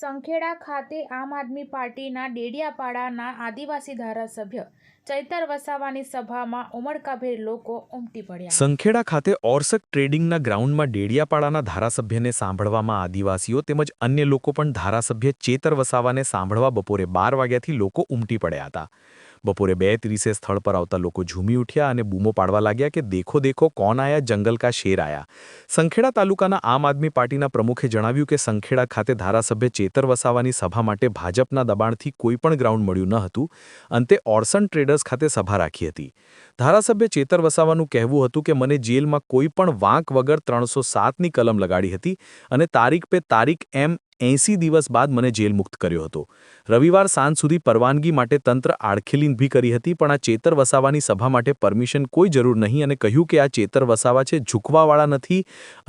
સંખેડા ખાતે આમ આદમી પાર્ટીના ડેડિયાપાડાના આદિવાસી ધારાસભ્ય ચૈતર વસાવાની સભામાં ઉમળકાભેર લોકો ઉમટી પડ્યા। સંખેડા ખાતે ઓર્સક ટ્રેડિંગના ગ્રાઉન્ડમાં ડેડિયાપાડાના ધારાસભ્યને સાંભળવામાં આદિવાસીઓ તેમજ અન્ય લોકો પણ ધારાસભ્ય ચેતર વસાવાને સાંભળવા બપોરે 12 વાગ્યાથી લોકો ઉમટી પડ્યા હતા। બપોરે 2:30 સ્થળ પર આવતા લોકો ઝૂમી ઉઠ્યા અને બૂમો પાડવા લાગ્યા કે દેખો દેખો કોણ આયા, જંગલ કા શેર આયા। સંખેડા તાલુકાના આમ આદમી પાર્ટીના પ્રમુખે જણાવ્યું કે સંખેડા ખાતે ધારાસભ્ય ચેતર વસાવાની સભા માટે ભાજપના દબાણથી કોઈપણ ગ્રાઉન્ડ મળ્યું ન હતું। અંતે ઓર્સન ટ્રેડર્સ ખાતે સભા રાખી હતી। ધારાસભ્ય ચેતર વસાવાનું કહેવું હતું કે મને જેલમાં કોઈપણ વાંક વગર 307ની કલમ લગાડી હતી અને તારીખ પે તારીખ એમ 80 દિવસ બાદ મને જેલ મુક્ત કર્યો હતો। રવિવાર સાંજ સુધી પરવાનગી માટે તંત્ર આડખેલી ભી કરી હતી, પણ આ ચેતર વસાવાની સભા માટે પરમિશન કોઈ જરૂર નહીં અને કહ્યું કે આ ચેતર વસાવા છે, ઝૂકવાવાળા નથી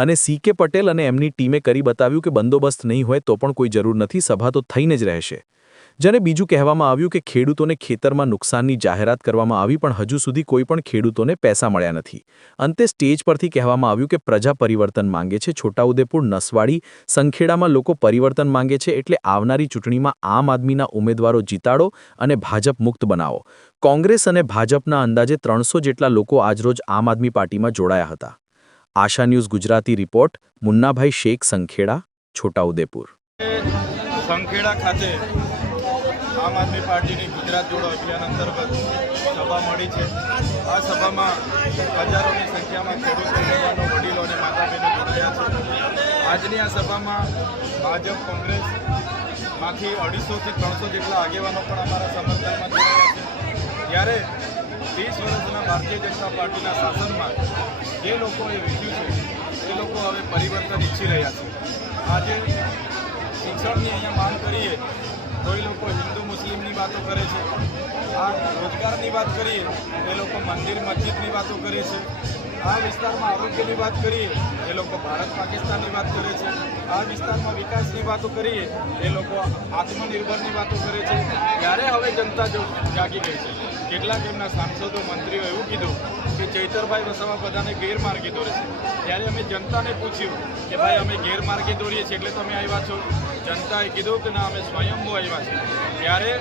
અને સીકે પટેલ અને એમની ટીમે કરી બતાવ્યું કે બંદોબસ્ત નહીં હોય તો પણ કોઈ જરૂર નથી, સભા તો થઈને જ રહેશે। જેને બીજું કહેવામાં આવ્યું કે ખેડૂતોને ખેતરમાં નુકસાનની જાહેરાત કરવામાં આવી પણ હજુ સુધી કોઈ પણ ખેડૂતોને પૈસા મળ્યા નથી। અંતે સ્ટેજ પરથી કહેવામાં આવ્યું કે પ્રજા પરિવર્તન માંગે છે, છોટાઉદેપુર, નસવાડી, સંખેડામાં લોકો પરિવર્તન માંગે છે, એટલે આવનારી ચૂંટણીમાં આમ આદમીના ઉમેદવારો જીતાડો અને ભાજપ મુક્ત બનાવો। કોંગ્રેસ અને ભાજપના અંદાજે 300 જેટલા લોકો આજરોજ આમ આદમી પાર્ટીમાં જોડાયા હતા। આશા ન્યૂઝ ગુજરાતી રિપોર્ટ, મુન્નાભાઈ શેખ, સંખેડા, છોટાઉદેપુર। સંખેડા ખાતે આમ આદમી પાર્ટીની ગુજરાત જોડો અભિયાન અંતર્ગત સભા મળી છે। આ સભામાં હજારોની સંખ્યામાં ખેડૂત આગેવાનો, વડીલો અને માતા બહેનો જોડાયા છે। આજની આ સભામાં ભાજપ, કોંગ્રેસમાંથી 250થી 300 જેટલા આગેવાનો પણ અમારા સમર્થનમાં જોડાયા છે। ત્યારે 20 વર્ષના ભારતીય જનતા પાર્ટીના શાસનમાં જે લોકોએ વીત્યું છે એ લોકો હવે પરિવર્તન ઈચ્છી રહ્યા છે। આજે શિક્ષણની અહીંયા માંગ કરીએ તો એ લોકો હિન્દુ મુસ્લિમની વાતો કરે છે, આ રોજગારની વાત કરીએ એ લોકો મંદિર મસ્જિદની વાતો કરે છે, આ વિસ્તારમાં આરોગ્યની વાત કરીએ એ લોકો ભારત પાકિસ્તાનની વાત કરે છે, આ વિસ્તારમાં વિકાસની વાતો કરીએ એ લોકો આત્મનિર્ભરની વાતો કરે છે। ત્યારે હવે જનતા જો જાગી ગઈ છે। કેટલાક એમના સાંસદો, મંત્રીઓ એવું કીધું કે ચૈતરભાઈ વસાવા બધાને ગેરમાર્ગે દોરે છે। ત્યારે અમે જનતાને પૂછ્યું કે ભાઈ અમે ગેરમાર્ગે દોરીએ છીએ એટલે તમે આવ્યા છો? જનતાએ કીધું કે ના, અમે સ્વયંભૂ આવ્યા છીએ। ત્યારે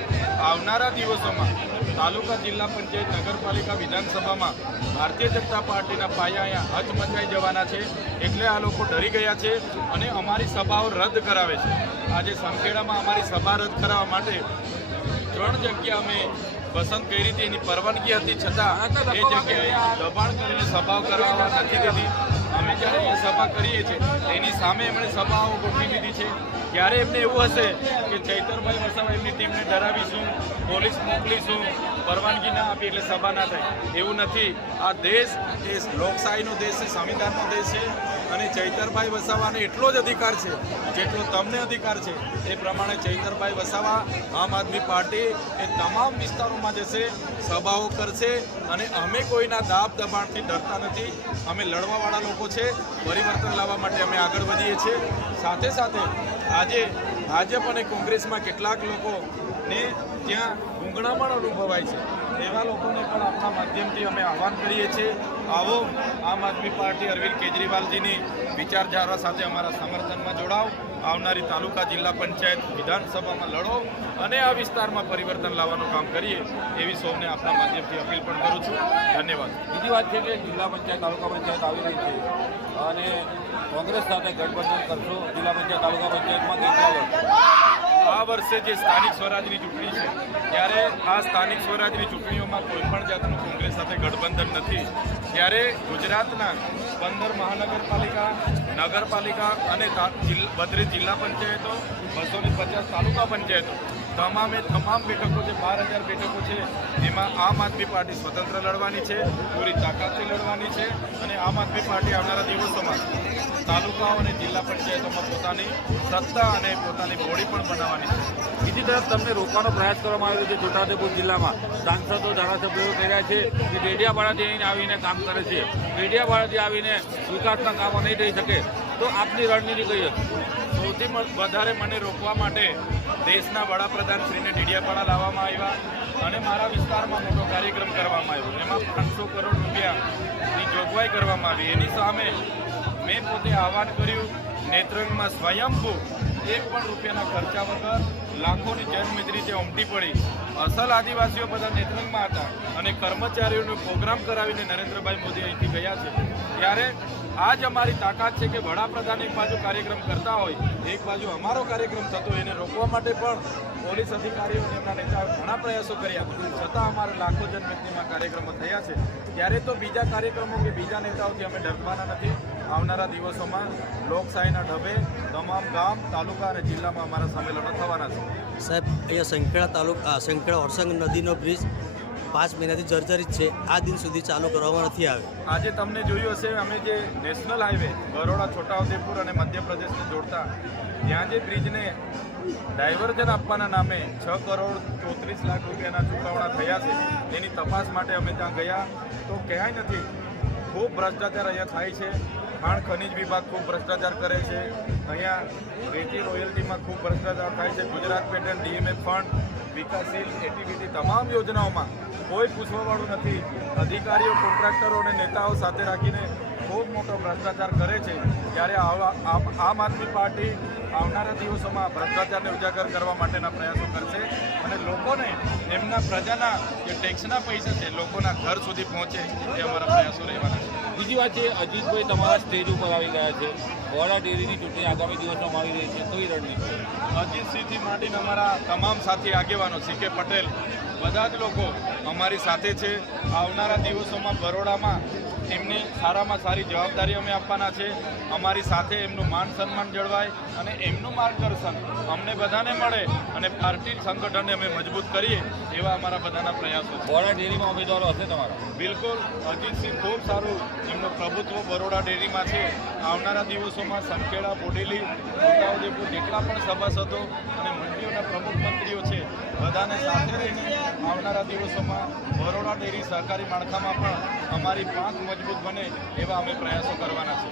આવનારા દિવસોમાં તાલુકા, જિલ્લા પંચાયત, નગરપાલિકા, વિધાનસભામાં ભારતીય જનતા પાર્ટીના પાયા અહીંયા હચમચાઈ જવાના છે, એટલે આ લોકો ડરી ગયા છે અને અમારી સભાઓ રદ કરાવે છે। આજે સંખેડામાં અમારી સભા રદ કરાવવા માટે 3 જગ્યા અમે પસંદ કરી હતી, એની પરવાનગી હતી છતાં એ જગ્યાએ દબાણ કરીને સભાઓ કરાવવા નથી દેતી। અમે જ્યારે અહીંયા સભા કરીએ છીએ એની સામે એમણે સભાઓ ગોઠવી દીધી છે। ત્યારે એમને એવું હશે કે ચૈતરભાઈ વસાવા એમની ટીમને ડરાવીશું, પોલીસ મોકલીશું, પરવાનગી ના આપી એટલે સભા ના થાય, એવું નથી। આ દેશ એ લોકશાહીનો દેશ છે, સંવિધાનનો દેશ છે અને ચૈતરભાઈ વસાવાને એટલો જ અધિકાર છે જેટલો તમને અધિકાર છે। એ પ્રમાણે ચૈતરભાઈ વસાવા, આમ આદમી પાર્ટી એ તમામ વિસ્તારોમાં જશે, સભાઓ કરશે અને અમે કોઈના દાબ દબાણથી ડરતા નથી। અમે લડવાવાળા લોકો છે, પરિવર્તન લાવવા માટે અમે આગળ વધીએ છીએ। સાથે સાથે આજે ભાજપ અને કોંગ્રેસમાં કેટલાક લોકોને ત્યાં ગૂંગણામણ અનુભવાય છે, એવા લોકોને પણ આપણા માધ્યમથી અમે આહ્વાન કરીએ છીએ, આવો આમ આદમી પાર્ટી અરવિંદ કેજરીવાલજીની વિચારધારા સાથે અમારા સમર્થનમાં જોડાઓ, આવનારી તાલુકા, જિલ્લા પંચાયત, વિધાનસભામાં લડો અને આ વિસ્તારમાં પરિવર્તન લાવવાનું કામ કરીએ, એવી સૌને આપણા માધ્યમથી અપીલ પણ કરું છું। ધન્યવાદ। બીજી વાત છે કે જિલ્લા પંચાયત, તાલુકા પંચાયત આવી રહી છે અને કોંગ્રેસ સાથે ગઠબંધન કરશો, જિલ્લા પંચાયત, તાલુકા પંચાયતમાં કેટલા આ વર્ષે જે સ્થાનિક સ્વરાજની ચૂંટણી છે ત્યારે આ સ્થાનિક સ્વરાજની ચૂંટણીઓમાં કોઈપણ જાતનું કોંગ્રેસ સાથે ગઠબંધન નથી। ત્યારે ગુજરાતના 15 મહાનગરપાલિકા, નગરપાલિકા અને 32 જિલ્લા પંચાયતો, 250 તાલુકા પંચાયતો, તમામ બેઠકો જે 12,000 બેઠકો છે એમાં આમ આદમી પાર્ટી સ્વતંત્ર લડવાની છે, પૂરી તાકાતથી લડવાની છે અને આમ આદમી પાર્ટી આવનારા દિવસોમાં તાલુકાઓ અને જિલ્લા પંચાયતોમાં પોતાની સત્તા અને પોતાની બોડી પણ બનાવવાની છે। બીજી તરફ તમને રોકવાનો પ્રયાસ કરવામાં આવ્યો છે છોટાઉદેપુર જિલ્લામાં, સાંસદો, ધારાસભ્યો કહી રહ્યા છે કે ડેડિયાપાડાથી અહીં આવીને કામ કરે છે, ડેડિયાપાડાથી આવીને વિકાસના કામો નહીં થઈ શકે, તો આપની રણનીતિ કઈ હતી? સૌથી વધારે મને રોકવા માટે દેશના વડાપ્રધાનશ્રીને ડેડિયાપાડા લાવવામાં આવ્યા અને મારા વિસ્તારમાં મોટો કાર્યક્રમ કરવામાં આવ્યો, એમાં 500 કરોડ રૂપિયાની જોગવાઈ કરવામાં આવી। એની સામે મેં પોતે આહ્વાન કર્યું, નેત્રંગમાં સ્વયંભૂ એક પણ રૂપિયાના ખર્ચા વગર લાખોની જનમેદની તે ઉમટી પડી. અસલ આદિવાસીઓ બધા નેત્રંગમાં હતા અને કર્મચારીઓનો પ્રોગ્રામ કરાવીને નરેન્દ્રભાઈ મોદી અહીંથી ગયા છે. ત્યારે આ જ અમારી તાકાત છે કે વડાપ્રધાન એક બાજુ કાર્યક્રમ કરતા હોય, એક બાજુ અમારો કાર્યક્રમ થતો એને રોકવા માટે પણ પોલીસ અધિકારીઓ અને એમના નેતાઓ ઘણા પ્રયાસો કર્યા, છતાં અમારે લાખો જનમેદનીમાં કાર્યક્રમો થયા છે. ત્યારે તો બીજા કાર્યક્રમો કે બીજા નેતાઓથી અમે ડરવાના નથી. આવનારા દિવસોમાં લોકશાહીના ઢબે તમામ ગામ, તાલુકા અને જિલ્લામાં અમારા સંમેલનો થવાના છે. સાહેબ, અહીંયા સંખેડા ઓરસંગ નદીનો બ્રિજ 5 મહિનાથી જર્જરિત છે. આ દિન સુધી ચાલુ કરવામાં નથી આવ્યો. આજે તમને જોયું હશે, અમે જે નેશનલ હાઈવે બરોડા છોટાઉદેપુર અને મધ્યપ્રદેશને જોડતા ત્યાં જે બ્રિજને ડાયવર્ઝન આપવાના નામે 6 કરોડ 34 લાખ રૂપિયાના ચૂકવણા થયા છે, એની તપાસ માટે અમે ત્યાં ગયા તો ક્યાંય નથી. ખૂબ ભ્રષ્ટાચાર અહીંયા થાય છે. ખાણ ખનિજ વિભાગ ખૂબ ભ્રષ્ટાચાર કરે છે. અહીંયા રેતી રોયલ્ટીમાં ખૂબ ભ્રષ્ટાચાર થાય છે. ગુજરાત પેટર્ન, ડીએમએફ ફંડ, વિકાસશીલ એટીવીટી તમામ યોજનાઓમાં કોઈ પૂછવાવાળું નથી. અધિકારીઓ, કોન્ટ્રાક્ટરો અને નેતાઓ સાથે રાખીને ખૂબ મોટો ભ્રષ્ટાચાર કરે છે. ત્યારે આમ આદમી પાર્ટી આવનારા દિવસોમાં ભ્રષ્ટાચારને ઉજાગર કરવા માટેના પ્રયાસો કરશે અને લોકોને એમના પ્રજાના જે ટેક્સના પૈસા છે લોકોના ઘર સુધી પહોંચે એ અમારા પ્રયાસો રહેવાના છે. બીજી વાત છે, અજીતભાઈ તમારા સ્ટેજ ઉપર આવી ગયા છે. વોડા ડેરીની ચૂંટણી આગામી દિવસોમાં આવી રહી છે, કઈ રણનીતિ? અજીતસિંહથી માંડીને અમારા તમામ સાથી આગેવાનો, CK પટેલ, બધા જ લોકો અમારી સાથે છે. આવનારા દિવસોમાં બરોડામાં એમને સારામાં સારી જવાબદારી અમે આપવાના છે. અમારી સાથે એમનું માન સન્માન જળવાય અને એમનું માર્ગદર્શન અમને બધાને મળે અને પાર્ટી સંગઠનને અમે મજબૂત કરીએ એવા અમારા બધાના પ્રયાસો છે. વોડા ડેરીમાં ઉમેદવારો હશે તમારા? બિલકુલ, અજીતસિંહ ખૂબ સારું એમનું પ્રભુત્વ બરોડા ડેરીમાં છે. આવનારા દિવસોમાં સંખેડા, બોડેલી, છોટાઉદેપુર જેટલા પણ સભાસદો અને મંત્રીઓના પ્રમુખ મંત્રીઓ છે બધાને સાથે રહીને આવનારા દિવસોમાં બરોડા ડેરી સહકારી માળખામાં પણ અમારી પાંખ મજબૂત બને એવા અમે પ્રયાસો કરવાના છે.